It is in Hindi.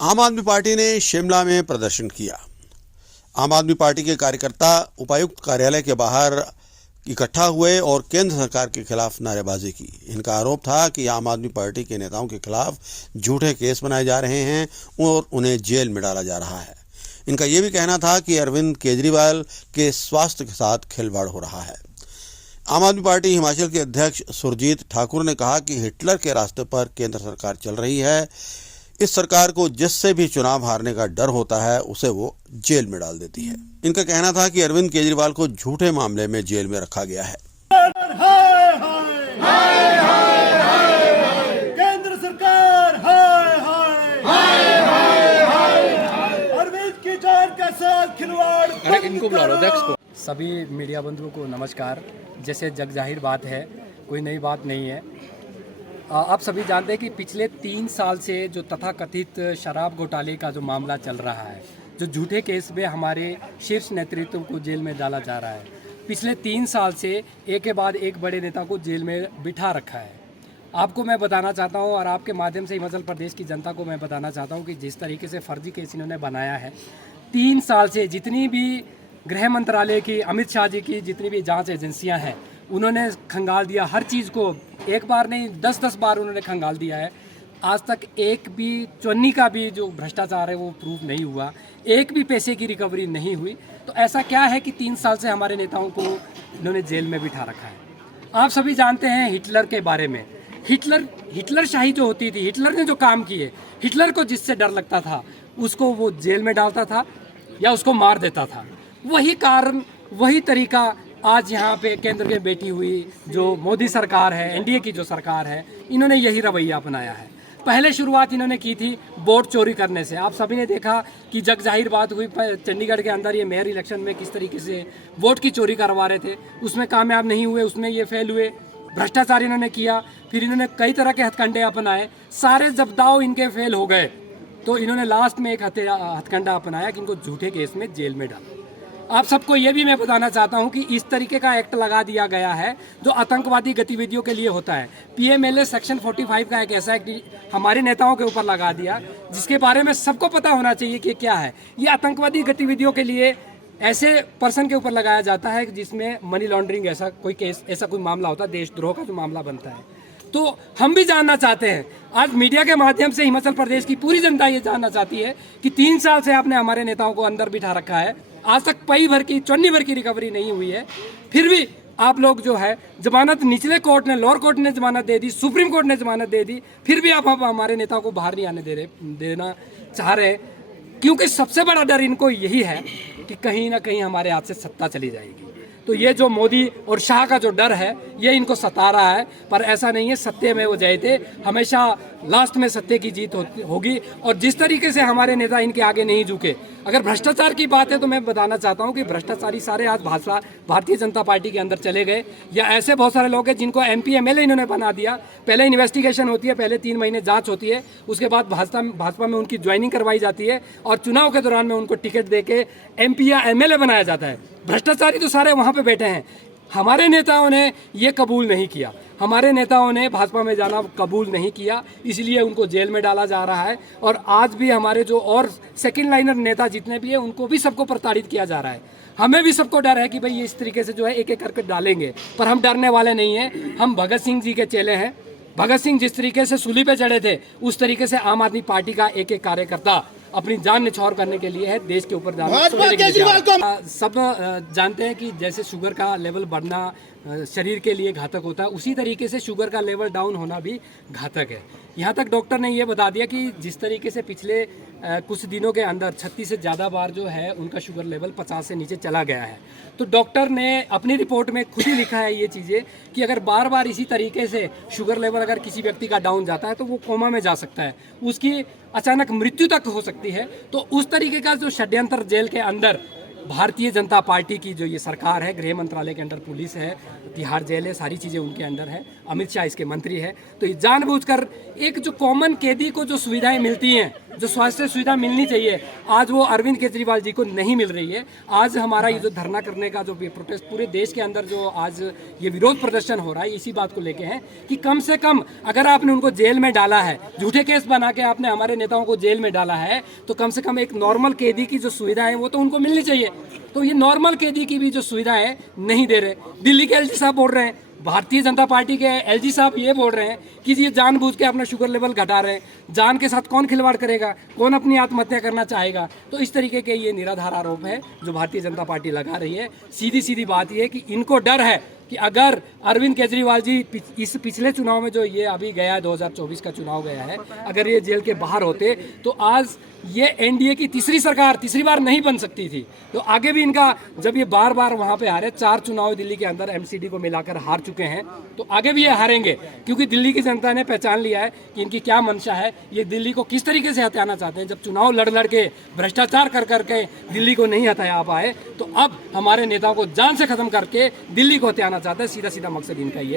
आम आदमी पार्टी ने शिमला में प्रदर्शन किया। आम आदमी पार्टी के कार्यकर्ता उपायुक्त कार्यालय के बाहर इकट्ठा हुए और केंद्र सरकार के खिलाफ नारेबाजी की। इनका आरोप था कि आम आदमी पार्टी के नेताओं के खिलाफ झूठे केस बनाए जा रहे हैं और उन्हें जेल में डाला जा रहा है। इनका यह भी कहना था कि अरविंद केजरीवाल के स्वास्थ्य के साथ खिलवाड़ हो रहा है। आम आदमी पार्टी हिमाचल के अध्यक्ष सुरजीत ठाकुर ने कहा कि हिटलर के रास्ते पर केंद्र सरकार चल रही है। इस सरकार को जिससे भी चुनाव हारने का डर होता है उसे वो जेल में डाल देती है। इनका कहना था कि अरविंद केजरीवाल को झूठे मामले में जेल में रखा गया है। केंद्र सरकार अरविंद की जान के साथ खिलवाड़। अरे इनको बुला लो अध्यक्ष को। सभी मीडिया बंधुओं को नमस्कार। जैसे जग जाहिर बात है, कोई नई बात नहीं है। आप सभी जानते हैं कि पिछले 3 साल से जो तथाकथित शराब घोटाले का जो मामला चल रहा है, जो झूठे केस में हमारे शीर्ष नेतृत्व को जेल में डाला जा रहा है, पिछले 3 साल से एक के बाद एक बड़े नेता को जेल में बिठा रखा है। आपको मैं बताना चाहता हूं और आपके माध्यम से हिमाचल प्रदेश की जनता को मैं बताना चाहता हूं कि जिस तरीके से फर्जी केस इन्होंने बनाया है, 3 साल से जितनी भी गृह मंत्रालय की, अमित शाह जी की जितनी भी जाँच एजेंसियाँ हैं, उन्होंने खंगाल दिया। हर चीज़ को एक बार नहीं 10-10 बार उन्होंने खंगाल दिया है। आज तक एक भी चुन्नी का भी जो भ्रष्टाचार है वो प्रूफ नहीं हुआ, एक भी पैसे की रिकवरी नहीं हुई। तो ऐसा क्या है कि 3 साल से हमारे नेताओं को इन्होंने जेल में बिठा रखा है। आप सभी जानते हैं हिटलर के बारे में। हिटलर शाही जो होती थी, हिटलर ने जो काम किए, हिटलर को जिससे डर लगता था उसको वो जेल में डालता था या उसको मार देता था। वही कारण, वही तरीका आज यहाँ पे केंद्र में बैठी हुई जो मोदी सरकार है, एनडीए की जो सरकार है, इन्होंने यही रवैया अपनाया है। पहले शुरुआत इन्होंने की थी वोट चोरी करने से। आप सभी ने देखा कि जग जाहिर बात हुई चंडीगढ़ के अंदर ये मेयर इलेक्शन में किस तरीके से वोट की चोरी करवा रहे थे। उसमें कामयाब नहीं हुए, उसमें ये फेल हुए। भ्रष्टाचार इन्होंने किया, फिर इन्होंने कई तरह के हथकंडे अपनाए। सारे जब दाव इनके फेल हो गए तो इन्होंने लास्ट में एक हथकंडा अपनाया कि इनको झूठे केस में जेल में डाला। आप सबको ये भी मैं बताना चाहता हूँ कि इस तरीके का एक्ट लगा दिया गया है जो आतंकवादी गतिविधियों के लिए होता है। पीएमएलए सेक्शन 45 का एक ऐसा एक्ट हमारे नेताओं के ऊपर लगा दिया जिसके बारे में सबको पता होना चाहिए कि क्या है। ये आतंकवादी गतिविधियों के लिए ऐसे पर्सन के ऊपर लगाया जाता है जिसमें मनी लॉन्ड्रिंग ऐसा कोई केस, ऐसा कोई मामला होता है, देशद्रोह का जो मामला बनता है। तो हम भी जानना चाहते हैं, आज मीडिया के माध्यम से हिमाचल प्रदेश की पूरी जनता ये जानना चाहती है कि 3 साल से आपने हमारे नेताओं को अंदर बिठा रखा है, आज तक पई भर की, चुन्नी भर की रिकवरी नहीं हुई है। फिर भी आप लोग जो है जमानत, निचले कोर्ट ने, लोअर कोर्ट ने जमानत दे दी, सुप्रीम कोर्ट ने जमानत दे दी, फिर भी आप हमारे नेताओं को बाहर नहीं आने देना चाह रहे, क्योंकि सबसे बड़ा डर इनको यही है कि कहीं ना कहीं हमारे हाथ से सत्ता चली जाएगी। तो ये जो मोदी और शाह का जो डर है ये इनको सता रहा है, पर ऐसा नहीं है। सत्य में वो जयते, हमेशा लास्ट में सत्य की जीत होगी। और जिस तरीके से हमारे नेता इनके आगे नहीं झुके, अगर भ्रष्टाचार की बात है तो मैं बताना चाहता हूं कि भ्रष्टाचारी सारे आज भारतीय जनता पार्टी के अंदर चले गए, या ऐसे बहुत सारे लोग हैं जिनको MP MLA इन्होंने बना दिया। पहले इन्वेस्टिगेशन होती है, पहले 3 महीने जाँच होती है, उसके बाद भाजपा में उनकी ज्वाइनिंग करवाई जाती है और चुनाव के दौरान में उनको टिकट दे के MP या MLA बनाया जाता है। भ्रष्टाचारी तो सारे वहाँ पे बैठे हैं। हमारे नेताओं ने ये कबूल नहीं किया, हमारे नेताओं ने भाजपा में जाना कबूल नहीं किया, इसलिए उनको जेल में डाला जा रहा है। और आज भी हमारे जो और सेकंड लाइनर नेता जितने भी हैं उनको भी सबको प्रताड़ित किया जा रहा है। हमें भी सबको डर है कि भाई ये इस तरीके से जो है एक एक करके डालेंगे, पर हम डरने वाले नहीं हैं। हम भगत सिंह जी के चेले हैं। भगत सिंह जिस तरीके से सूली पे चढ़े थे, उस तरीके से आम आदमी पार्टी का एक एक कार्यकर्ता अपनी जान निछावर करने के लिए है, देश के ऊपर सब जानते हैं कि जैसे शुगर का लेवल बढ़ना शरीर के लिए घातक होता है, उसी तरीके से शुगर का लेवल डाउन होना भी घातक है। यहाँ तक डॉक्टर ने ये बता दिया कि जिस तरीके से पिछले कुछ दिनों के अंदर 36 से ज़्यादा बार जो है उनका शुगर लेवल 50 से नीचे चला गया है। तो डॉक्टर ने अपनी रिपोर्ट में खुद ही लिखा है ये चीज़ें कि अगर बार बार इसी तरीके से शुगर लेवल अगर किसी व्यक्ति का डाउन जाता है तो वो कोमा में जा सकता है, उसकी अचानक मृत्यु तक हो सकती है। तो उस तरीके का जो षड्यंत्र जेल के अंदर भारतीय जनता पार्टी की जो ये सरकार है, गृह मंत्रालय के अंडर पुलिस है, तिहाड़ जेल है, सारी चीज़ें उनके अंडर है, अमित शाह इसके मंत्री है, तो ये जानबूझकर एक जो कॉमन कैदी को जो सुविधाएं मिलती हैं जो स्वास्थ्य सुविधा मिलनी चाहिए, आज वो अरविंद केजरीवाल जी को नहीं मिल रही है। आज हमारा ये जो धरना करने का जो प्रोटेस्ट पूरे देश के अंदर जो आज ये विरोध प्रदर्शन हो रहा है, इसी बात को लेके है कि कम से कम अगर आपने उनको जेल में डाला है, झूठे केस बना के आपने हमारे नेताओं को जेल में डाला है, तो कम से कम एक नॉर्मल कैदी की जो सुविधा है वो तो उनको मिलनी चाहिए। तो ये नॉर्मल कैदी की भी जो सुविधा है नहीं दे रहे। दिल्ली के एलजी साहब बोल रहे हैं, भारतीय जनता पार्टी के एलजी साहब ये बोल रहे हैं कि ये जानबूझ के अपना शुगर लेवल घटा रहे हैं। जान के साथ कौन खिलवाड़ करेगा, कौन अपनी आत्महत्या करना चाहेगा? तो इस तरीके के ये निराधार आरोप है जो भारतीय जनता पार्टी लगा रही है। सीधी सीधी बात ये है कि इनको डर है कि अगर अरविंद केजरीवाल जी इस पिछले चुनाव में जो ये अभी गया है, 2024 का चुनाव गया है, अगर ये जेल के बाहर होते तो आज ये एनडीए की तीसरी सरकार तीसरी बार नहीं बन सकती थी। तो आगे भी इनका, जब ये बार बार वहाँ पे हारे, 4 चुनाव दिल्ली के अंदर एमसीडी को मिलाकर हार चुके हैं, तो आगे भी ये हारेंगे, क्योंकि दिल्ली की जनता ने पहचान लिया है कि इनकी क्या मंशा है, ये दिल्ली को किस तरीके से हटाना चाहते हैं। जब चुनाव लड़ के भ्रष्टाचार कर करके दिल्ली को नहीं हटाया पाए, तो अब हमारे नेताओं को जान से खत्म करके दिल्ली को हटाना चाहते हैं। सीधा सीधा मकसद इनका ये